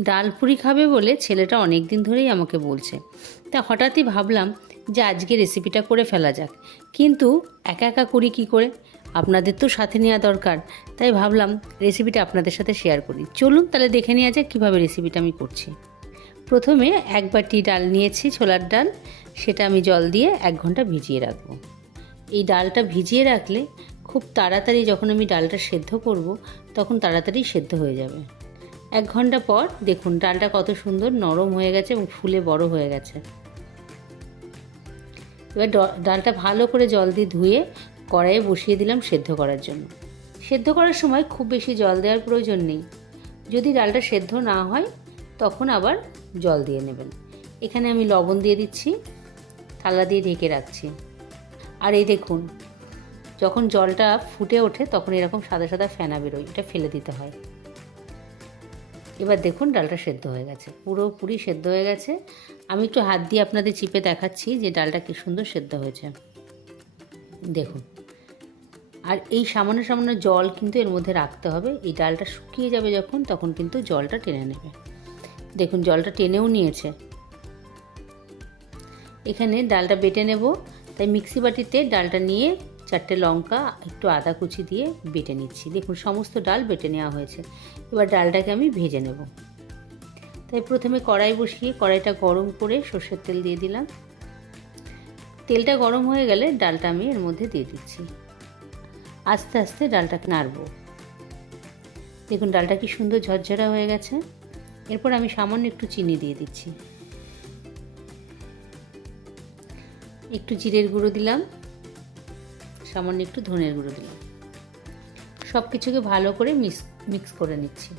ডালপুরি খাবে বলে ছেলেটা অনেক দিন ধরেই আমাকে বলছে। তা হঠাৎই ভাবলাম যে আজকে রেসিপিটা করে ফেলা যাক। কিন্তু একা একা করি কি করে? আপনাদের তো সাথে নেওয়া দরকার। তাই ভাবলাম রেসিপিটা আপনাদের সাথে শেয়ার করি। চলুন তাহলে দেখে নেওয়া যাক কীভাবে রেসিপিটা আমি করছি। প্রথমে এক বাটি ডাল নিয়েছি ছোলার ডাল। সেটা আমি জল দিয়ে এক ঘণ্টা ভিজিয়ে রাখব। এই ডালটা ভিজিয়ে রাখলে খুব তাড়াতাড়ি যখন আমি ডালটা সেদ্ধ করব, তখন তাড়াতাড়ি সেদ্ধ হয়ে যাবে। এক ঘণ্টা পর দেখুন, ডালটা কত সুন্দর নরম হয়ে গেছে এবং ফুলে বড় হয়ে গেছে। এবার ডালটা ভালো করে জল দিয়ে ধুয়ে কড়াইয়ে বসিয়ে দিলাম সেদ্ধ করার জন্য। সেদ্ধ করার সময় খুব বেশি জল দেওয়ার প্রয়োজন নেই। যদি ডালটা সেদ্ধ না হয়, তখন আবার জল দিয়ে নেবেন। এখানে আমি লবণ দিয়ে দিচ্ছি, থালা দিয়ে ঢেকে রাখছি। আর এই দেখুন, যখন জলটা ফুটে ওঠে, তখন এরকম সাদা সাদা ফেনা বেরোয়, এটা ফেলে দিতে হয়। এবার দেখুন ডালটা সেদ্ধ হয়ে গেছে। পুরোপুরি সেদ্ধ হয়ে গেছে। আমি একটু হাত দিয়ে আপনাদের চিপে দেখাচ্ছি যে ডালটা কি সুন্দর সেদ্ধ হয়েছে। দেখুন। আর এই সামান্য সামান্য জল কিন্তু এর মধ্যে রাখতে হবে। এই ডালটা শুকিয়ে যাবে যখন, তখন কিন্তু জলটা টেনে নেবে। দেখুন, জলটা টেনেও নিয়েছে। এখানে ডালটা বেটে নেব। তাই মিক্সি বাটিতে ডালটা নিয়ে চারটে লঙ্কা, একটু আদা কুচি দিয়ে বেটে নিচ্ছি। দেখুন, সমস্ত ডাল বেটে নেওয়া হয়েছে। এবার ডালটাকে আমি ভেজে নেব। তাই প্রথমে কড়াই বসিয়ে, কড়াইটা গরম করে সর্ষের তেল দিয়ে দিলাম। তেলটা গরম হয়ে গেলে ডালটা আমি এর মধ্যে দিয়ে দিচ্ছি। আস্তে আস্তে ডালটাকে নাড়বো। দেখুন, ডালটা কি সুন্দর ঝরঝরা হয়ে গেছে। এরপর আমি সামান্য একটু চিনি দিয়ে দিচ্ছি। একটু জিরের গুঁড়ো দিলাম। সামান্য একটু ধনের গুঁড়ো দিলাম। সব কিছুকে ভালো করে মিক্স মিক্স করে নিচ্ছি।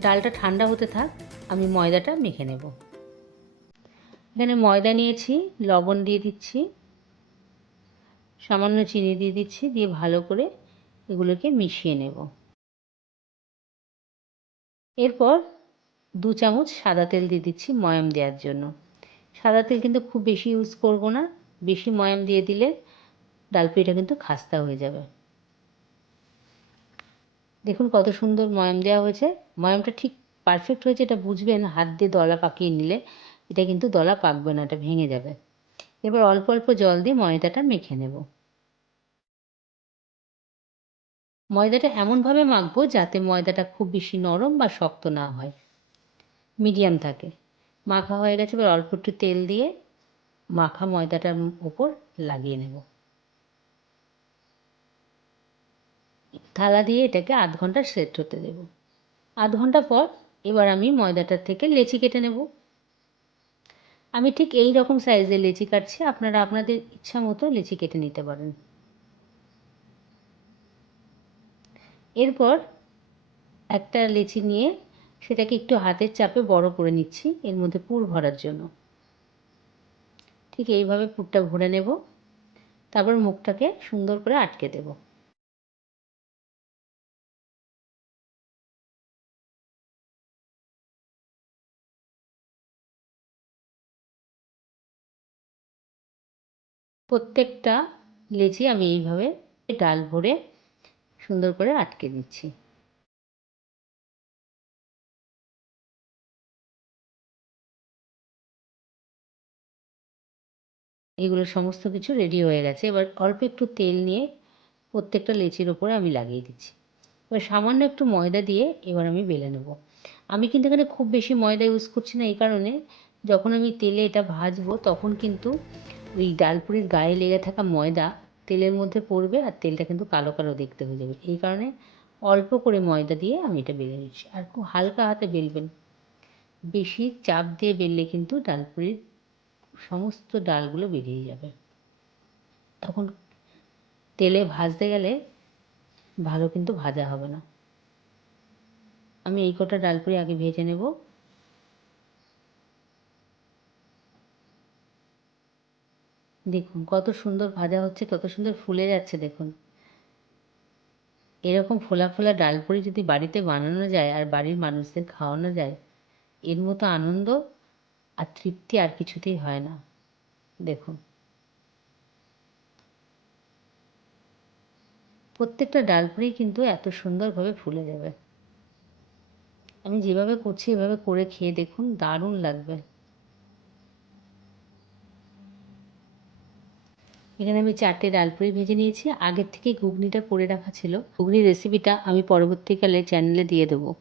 ডালটা ঠান্ডা হতে থাক, আমি ময়দাটা মেখে নেব। এখানে ময়দা নিয়েছি, লবণ দিয়ে দিচ্ছি। সামান্য চিনি দিয়ে দিচ্ছি, দিয়ে ভালো করে এগুলোকে মিশিয়ে নেব। এরপর দু চামচ সাদা তেল দিয়ে দিচ্ছি ময়াম দেওয়ার জন্য। সাদা তেল কিন্তু খুব বেশি ইউজ করব না। বেশি ময়াম দিয়ে দিলে ডালপুরিটা কিন্তু খাস্তা হয়ে যাবে। দেখুন কত সুন্দর ময়াম দেওয়া হয়েছে। ময়ামটা ঠিক পারফেক্ট হয়েছে, এটা বুঝবেন। হাত দিয়ে দলা পাকিয়ে নিলে এটা কিন্তু দলা পাকবে না, এটা ভেঙে যাবে। এবার অল্প অল্প জল দিয়ে ময়দাটা মেখে নেব। ময়দাটা এমনভাবে মাখবো যাতে ময়দাটা খুব বেশি নরম বা শক্ত না হয়। মিডিয়াম থাকে। মাখা হয়ে গেছে, এবার অল্প একটু তেল দিয়ে মাখা ময়দাটার উপর লাগিয়ে নেব। থালা দিয়ে এটাকে আধ ঘণ্টা সেট হতে দেব। আধ ঘণ্টা পর এবার আমি ময়দাটার থেকে লেচি কেটে নেব। আমি ঠিক এই রকম সাইজের লেচি কাটছি, আপনারা আপনাদের ইচ্ছা মতো লেচি কেটে নিতে পারেন। এরপর একটা লেচি নিয়ে সেটাকে একটু হাতের চাপে বড় করে নিচ্ছি, এর মধ্যে পুর ভরার জন্য। ঠিক এইভাবে পুরটা ভরে নেব। তারপর মুখটাকে সুন্দর করে আটকে দেব। প্রত্যেকটা লেচি আমি এইভাবে ডাল ভরে সুন্দর করে আটকে দিচ্ছি। এগুলো সমস্ত কিছু রেডি হয়ে গেছে। এবার অল্প একটু তেল নিয়ে প্রত্যেকটা লেচির ওপরে আমি লাগিয়ে দিচ্ছি। এবার সামান্য একটু ময়দা দিয়ে এবার আমি বেলে নেব। আমি কিন্তু এখানে খুব বেশি ময়দা ইউজ করছি না, এই কারণে যখন আমি তেলে এটা ভাজবো তখন কিন্তু ওই ডালপুরির গায়ে লেগে থাকা ময়দা তেলের মধ্যে পড়বে আর তেলটা কিন্তু কালো কালো দেখতে হয়ে যাবে। এই কারণে অল্প করে ময়দা দিয়ে আমি এটা বেলে নিচ্ছি। আর খুব হালকা হাতে বেলবেন। বেশি চাপ দিয়ে বেললে কিন্তু ডালপুরির সমস্ত ডালগুলো বেরিয়ে যাবে। তখন তেলে ভাজতে গেলে ভালো কিন্তু ভাজা হবে না। আমি এই কটা ডালপুরি আগে ভেজে নেব। দেখুন, কত সুন্দর ভাজা হচ্ছে, কত সুন্দর ফুলে যাচ্ছে, দেখুন। এরকম ফোলা ফোলা ডাল ডালপুরি যদি বাড়িতে বানানো যায় আর বাড়ির মানুষদের খাওয়ানো যায়, এর মতো আনন্দ আর তৃপ্তি আর কিছুতেই হয় না। দেখুন। প্রত্যেকটা ডাল ডালপুরি কিন্তু এত সুন্দরভাবে ফুলে যাবে। আমি যেভাবে করছি, এভাবে করে খেয়ে দেখুন, দারুণ লাগবে। এখানে আমি চারটে ডাল ডালপুরি ভেজে নিয়েছি। আগের থেকে ঘুগনিটা করে রাখা ছিল। ঘুগনির রেসিপিটা আমি পরবর্তীকালে চ্যানেলে দিয়ে দেবো।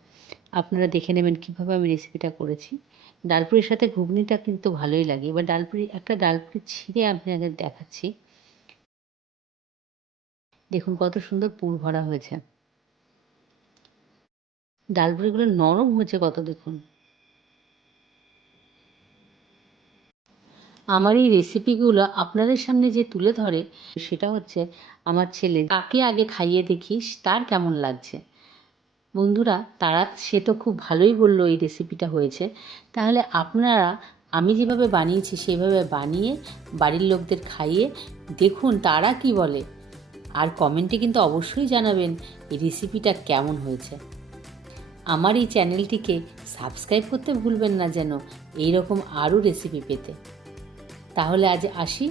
আপনারা দেখে নেবেন কীভাবে আমি রেসিপিটা করেছি। ডালপুরির সাথে ঘুগনিটা কিন্তু ভালোই লাগে। এবার ডালপুরি একটা ডালপুরি ছিঁড়ে আপনাদের দেখাচ্ছি। দেখুন কত সুন্দর পুর ভরা হয়েছে। ডালপুরিগুলো নরম হয়েছে কত দেখুন। আমার এই রেসিপিগুলো আপনাদের সামনে যে তুলে ধরে, সেটা হচ্ছে আমার ছেলে। কাকে আগে খাইয়ে দেখিস, তার কেমন লাগছে। বন্ধুরা, তারা, সে তো খুব ভালোই বলল এই রেসিপিটা হয়েছে। তাহলে আপনারা, আমি যেভাবে বানিয়েছি, সেভাবে বানিয়ে, বাড়ির লোকদের খাইয়ে, দেখুন তারা কি বলে। আর কমেন্টে কিন্তু অবশ্যই জানাবেন এই রেসিপিটা কেমন হয়েছে। আমার এই চ্যানেলটিকে সাবস্ক্রাইব করতে ভুলবেন না যেন এই রকম আরও রেসিপি পেতে। তাহলে আজ আসি।